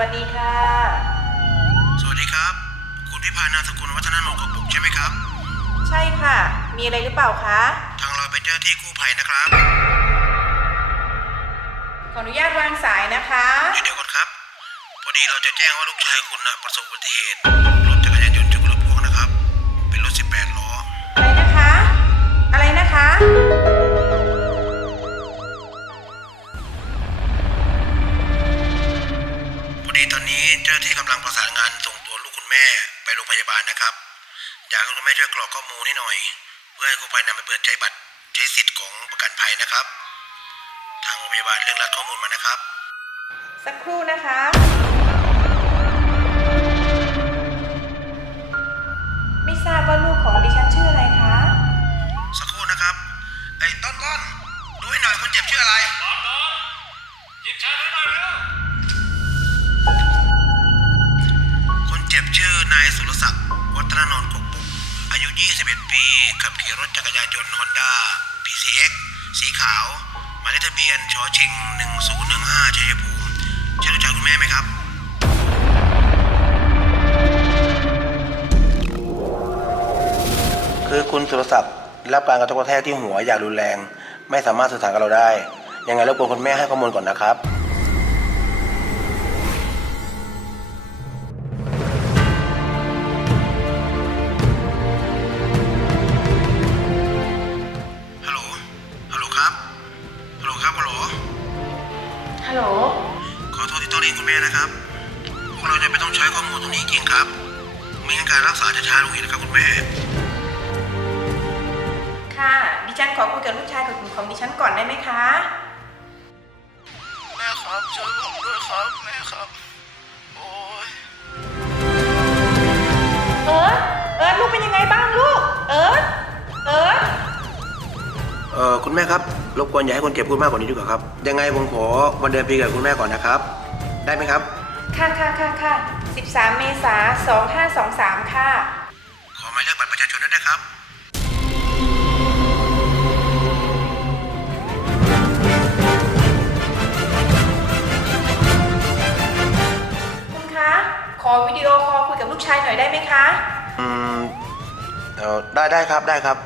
วัสดีค่ะ สวัสดีครับ คุณพิพานามสกุลวัฒนานนท์กบปุกใช่ไหมครับ ใช่ค่ะ มีอะไรหรือเปล่าคะ ทางเราเป็นเจ้าหน้าที่กู้ภัยนะครับ ขออนุญาตวางสายนะคะเดี๋ยวเดี๋ยวก่อนครับ พอดีเราจะแจ้งว่าลูกชายคุณนะประสบอุบัติเหตุรถจักรยานยนต์ชนรถพ่วงนะครับ นนี้เจ้าหน้าที่กำลังประสานงานส่งตัวลูกคุณแม่ไปโรงพยาบาลนะครับ อยากให้คุณแม่ช่วยกรอกข้อมูลให้หน่อย เพื่อให้กู้ภัยนำไปเปิดใช้บัตรใช้สิทธิ์ของประกันภัยนะครับ ทางโรงพยาบาลเร่งรัดข้อมูลมานะครับ สักครู่นะคะไม่ทราบว่าลูกของดิฉันชื่ออะไรคะ สักครู่นะครับไอ้ต้นต้นดูให้หน่อยคนเจ็บชื่ออะไรคน นายสุรศักดิ์วัฒนนนท์กบุกอายุ 21 ปี ขับขี่รถจักรยานยนต์ Honda PCX สีขาว หมายเลขทะเบียนชอชิง 1015ชัยภูมิใช่รู้จักคุณแม่ไหมครับ คือคุณสุรศักดิ์รับการกระทบกระแทกที่หัวอย่างรุนแรง ไม่สามารถสื่อสารกับเราได้ ยังไงรบกวนคุณแม่ให้ข้อมูลก่อนนะครับ คุณแม่นะครับ พวกเราจะไม่ต้องใช้ข้อมูลตรงนี้จริงครับ ไม่งั้นการรักษาจะช้าลงอีกนะครับคุณแม่ ค่ะ ดิฉันขอคุยกับลูกชายของของดิฉันก่อนได้ไหมคะ แม่ครับช่วยผมด้วยครับแม่ครับ โอ้ยเอิร์ธเอิร์ธลูกเป็นยังไงบ้างลูก เอิร์ธเอิร์ธเอ่อคุณแม่ครับ รบกวนอย่าให้คนเจ็บพูดมากกว่านี้ดีกว่าครับ ยังไงผมขอวันเดือนปีเกิดคุณแม่ก่อนนะครับ ได้ไหมครับ ค่ะค่ะค่ะค่ะ13 เมษายน2523 ค่ะ ขอหมายเลขบัตรประชาชนด้วยนะครับ คุณคะ ขอวิดีโอคอลคุยกับลูกชายหน่อยได้ไหมคะ อืมเอ่อได้ได้ครับได้ครับ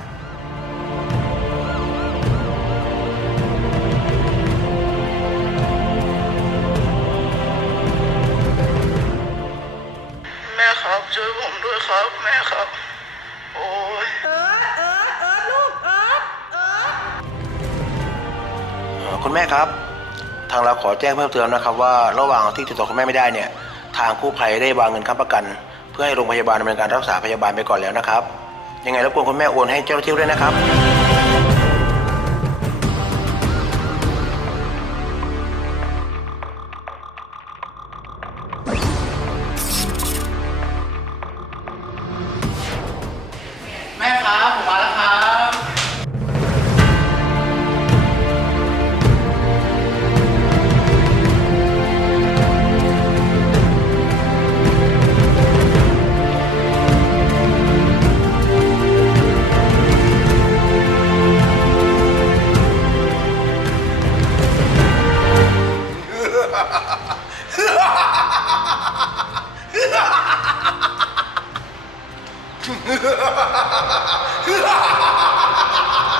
คุณแม่ครับ ทางเราขอแจ้งเพิ่มเติมนะครับ ว่าระหว่างที่ติดต่อคุณแม่ไม่ได้เนี่ย ทางกู้ภัยได้วางเงินค้ำประกัน เพื่อให้โรงพยาบาลดำเนินการรักษาพยาบาลไปก่อนแล้วนะครับ ยังไงรบกวนคุณแม่โอนให้เจ้าหน้าที่ด้วยนะครับ แม่ครับผมมาแล้วครับเ